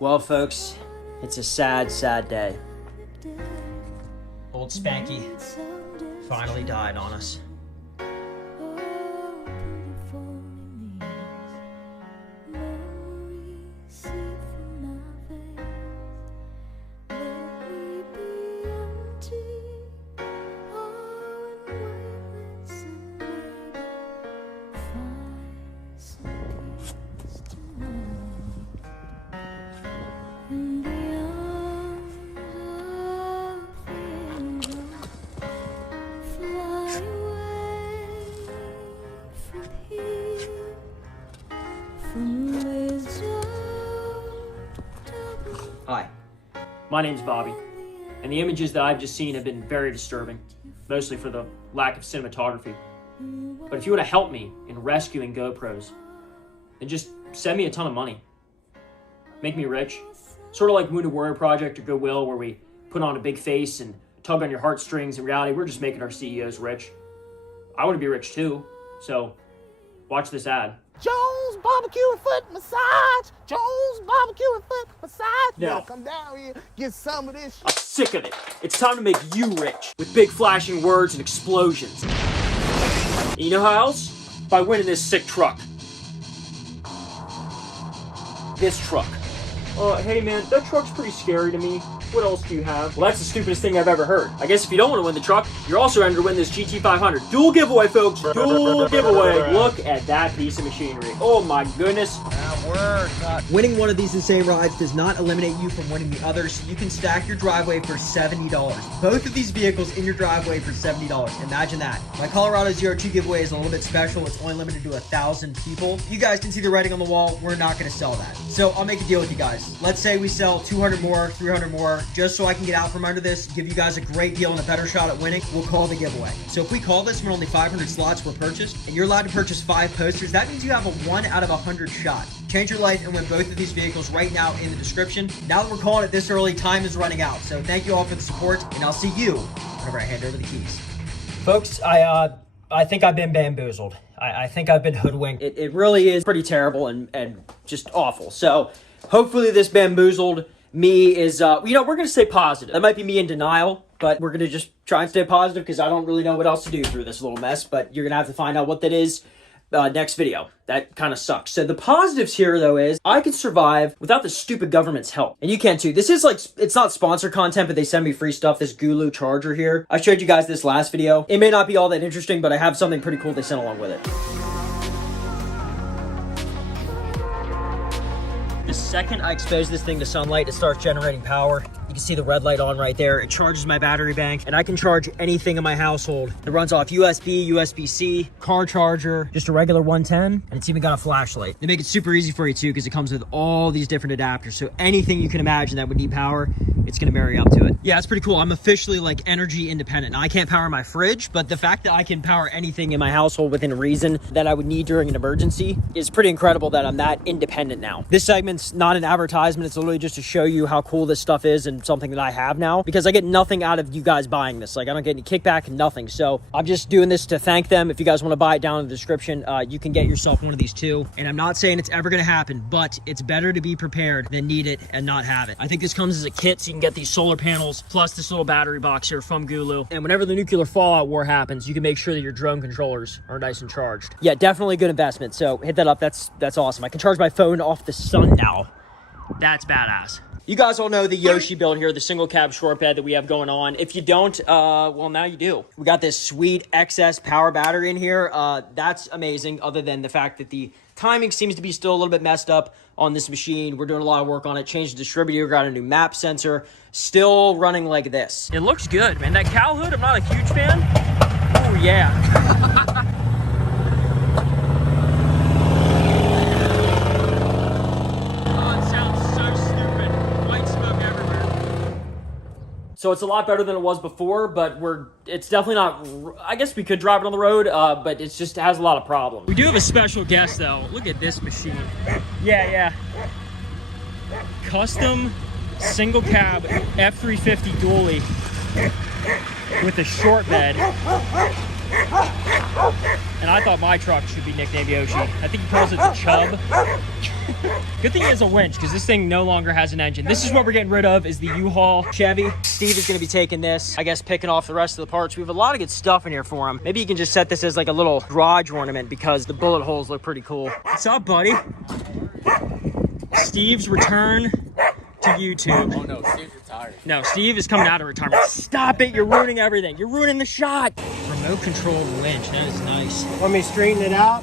Well, folks, it's a sad, sad day. Old Spanky finally died on us. Hi, my name's Bobby, and the images that I've just seen have been very disturbing, mostly for the lack of cinematography. But if you want to help me in rescuing GoPros, then just send me a ton of money. Make me rich. Sort of like Wounded Warrior Project or Goodwill, where we put on a big face and tug on your heartstrings. In reality, we're just making our CEOs rich. I want to be rich too, so watch this ad. Jones barbecue and foot massage. Jones barbecue and foot massage. No. Y'all come down here, get some of this. I'm sick of it. It's time to make you rich with big flashing words and explosions. And you know how else? By winning this sick truck. This truck. Hey man, that truck's pretty scary to me. What else do you have? Well, that's the stupidest thing I've ever heard. I guess if you don't want to win the truck, you're also entered to win this GT500. Dual giveaway, folks. Dual giveaway. Look at that piece of machinery. Oh my goodness. Winning one of these insane rides does not eliminate you from winning the others, so you can stack your driveway for $70. Both of these vehicles in your driveway for $70. Imagine that. My Colorado ZR2 giveaway is a little bit special. It's only limited to 1,000 people. You guys can see the writing on the wall. We're not going to sell that. So I'll make a deal with you guys. Let's say we sell 200 more, 300 more, just so I can get out from under this, give you guys a great deal and a better shot at winning. We'll call the giveaway. So if we call this when only 500 slots were purchased, and you're allowed to purchase 5 posters, that means you have a 1 out of 100 shot. Change your life and win both of these vehicles right now in the description. Now that we're calling it this early, time is running out. So thank you all for the support, and I'll see you whenever I hand over the keys. Folks, I think I've been bamboozled. I think I've been hoodwinked. It really is pretty terrible and just awful. So hopefully this bamboozled me is, we're going to stay positive. That might be me in denial, but we're going to just try and stay positive because I don't really know what else to do through this little mess, but you're going to have to find out what that is next video. That kind of sucks. So the positives here, though, is I can survive without the stupid government's help. And you can too. This is like, it's not sponsored content, but they send me free stuff. This Gulu charger here. I showed you guys this last video. It may not be all that interesting, but I have something pretty cool they sent along with it. The second I expose this thing to sunlight, it starts generating power. You can see the red light on right there. It charges my battery bank, and I can charge anything in my household. It runs off USB, USB-C, car charger, just a regular 110, and it's even got a flashlight. They make it super easy for you too, because it comes with all these different adapters. So anything you can imagine that would need power, it's gonna marry up to it. Yeah, it's pretty cool. I'm officially like energy independent. Now, I can't power my fridge, but the fact that I can power anything in my household within reason that I would need during an emergency is pretty incredible that I'm that independent now. This segment's not an advertisement. It's literally just to show you how cool this stuff is and something that I have now, because I get nothing out of you guys buying this. Like, I don't get any kickback, nothing. So I'm just doing this to thank them. If you guys want to buy it, down in the description, you can get yourself one of these too. And I'm not saying it's ever going to happen, but it's better to be prepared than need it and not have it. I think this comes as a kit, so you can get these solar panels plus this little battery box here from Gulu. And whenever the nuclear fallout war happens, you can make sure that your drone controllers are nice and charged. Yeah, definitely a good investment. So hit that up. That's awesome. I can charge my phone off the sun now. That's badass. You guys all know the Yoshi build here, the single cab short bed that we have going on. If you don't, well, now you do. We got this sweet XS power battery in here. That's amazing, other than the fact that the timing seems to be still a little bit messed up on this machine. We're doing a lot of work on it. Changed the distributor, got a new map sensor. Still running like this. It looks good, man. That cowl hood, I'm not a huge fan. Oh, yeah. So it's a lot better than it was before, but it's definitely not, I guess we could drive it on the road, but it just has a lot of problems. We do have a special guest though. Look at this machine. Yeah. Custom single cab F350 dually with a short bed. And I thought my truck should be nicknamed Yoshi. I think he calls it the Chub. Good thing he has a winch, because this thing no longer has an engine. This is what we're getting rid of, is the U-Haul Chevy. Steve is going to be taking this, I guess picking off the rest of the parts. We have a lot of good stuff in here for him. Maybe you can just set this as like a little garage ornament, because the bullet holes look pretty cool. What's up, buddy? Steve's return to YouTube. Oh no, Steve's retired. No, Steve is coming out of retirement. Stop it, you're ruining everything. You're ruining the shot. Remote control winch, that is nice. Want me to straighten it out?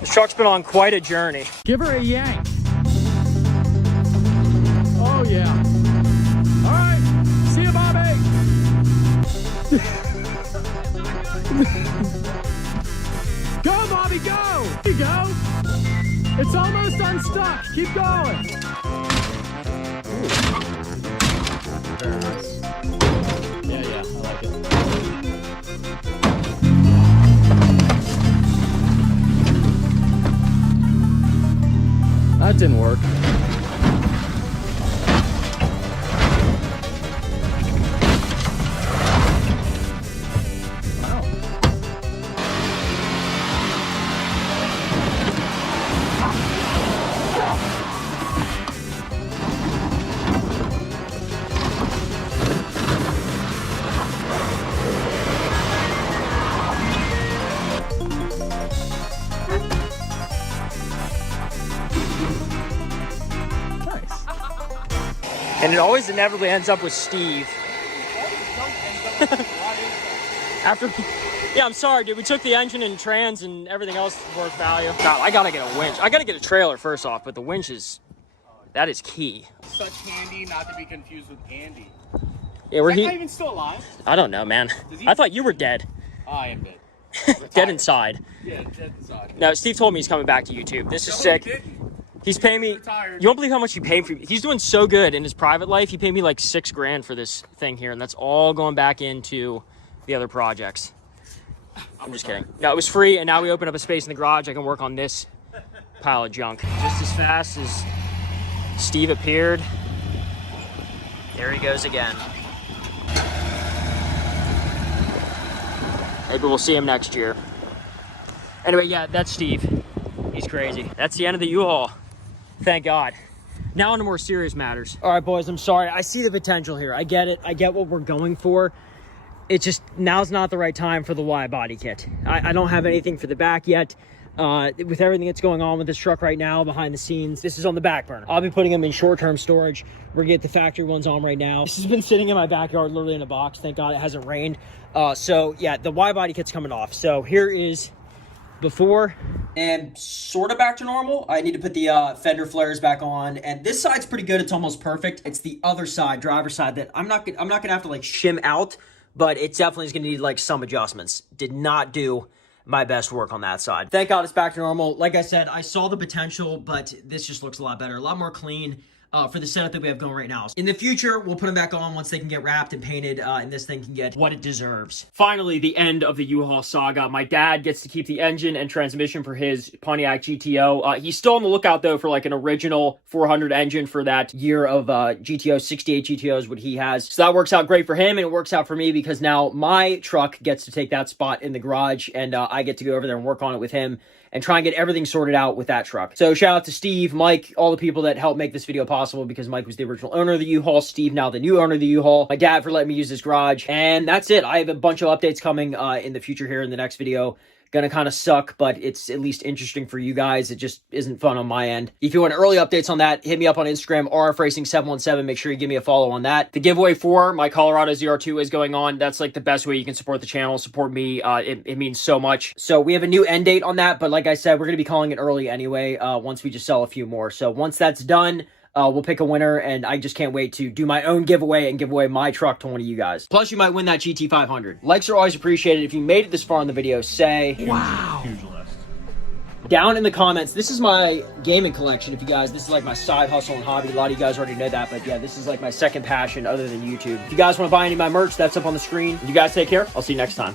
This truck's been on quite a journey. Give her a yank. Oh yeah. All right. See you, Bobby. Go, Bobby, go. There you go. It's almost unstuck. Keep going. Yeah, I like it. That didn't work. And it always inevitably ends up with Steve. After, yeah, I'm sorry, dude. We took the engine and trans and everything else worth value. God, I gotta get a winch. I gotta get a trailer first off, but the winch is, that is key. Such handy, not to be confused with Andy. Yeah, we're Is that guy even still alive? I don't know, man. I thought you were dead. I am dead. Dead inside. Yeah, dead inside. No, Steve told me he's coming back to YouTube. This is sick. He didn't. He's paying me. Retired. You won't believe how much he paid for me. He's doing so good in his private life. He paid me like $6 grand for this thing here, and that's all going back into the other projects. I'm just kidding. No, it was free, and now we open up a space in the garage. I can work on this pile of junk. Just as fast as Steve appeared, there he goes again. Maybe we'll see him next year. Anyway, yeah, that's Steve. He's crazy. That's the end of the U-Haul. Thank God. Now on to more serious matters. All right, boys, I'm sorry. I see the potential here. I get it. I get what we're going for. It's just, now's not the right time for the wide body kit. I don't have anything for the back yet. With everything that's going on with this truck right now behind the scenes, this is on the back burner. I'll be putting them in short-term storage. We're gonna get the factory ones on right now. This has been sitting in my backyard, literally in a box. Thank God it hasn't rained. So yeah, the wide body kit's coming off. So here is before and sort of back to normal. I need to put the fender flares back on, and this side's pretty good. It's almost perfect. It's the other side, driver's side, that I'm not gonna have to like shim out, but it definitely is gonna need like some adjustments. Did not do my best work on that side. Thank God it's back to normal. Like I said, I saw the potential, but this just looks a lot better, a lot more clean. For the setup that we have going right now. In the future, we'll put them back on once they can get wrapped and painted, and this thing can get what it deserves. Finally, the end of the U-Haul saga. My dad gets to keep the engine and transmission for his Pontiac GTO. He's still on the lookout, though, for like an original 400 engine for that year of GTO, 68 GTOs, what he has. So that works out great for him, and it works out for me because now my truck gets to take that spot in the garage, and I get to go over there and work on it with him and try and get everything sorted out with that truck. So shout out to Steve, Mike, all the people that helped make this video possible, because Mike was the original owner of the U-Haul, Steve now the new owner of the U-Haul, my dad for letting me use this garage, and that's it. I have a bunch of updates coming in the future here in the next video. Gonna kind of suck, but it's at least interesting for you guys. It just isn't fun on my end. If you want early updates on that, hit me up on Instagram, RFRacing717. Make sure you give me a follow on that. The giveaway for my Colorado ZR2 is going on. That's like the best way you can support the channel, support me. It means so much. So we have a new end date on that, but like I said, we're gonna be calling it early anyway, once we just sell a few more. So once that's done, we'll pick a winner, and I just can't wait to do my own giveaway and give away my truck to one of you guys. Plus, you might win that GT500. Likes are always appreciated. If you made it this far in the video, say, wow. Huge list. Down in the comments, this is my gaming collection, if you guys, this is like my side hustle and hobby. A lot of you guys already know that, but yeah, this is like my second passion other than YouTube. If you guys want to buy any of my merch, that's up on the screen. You guys take care. I'll see you next time.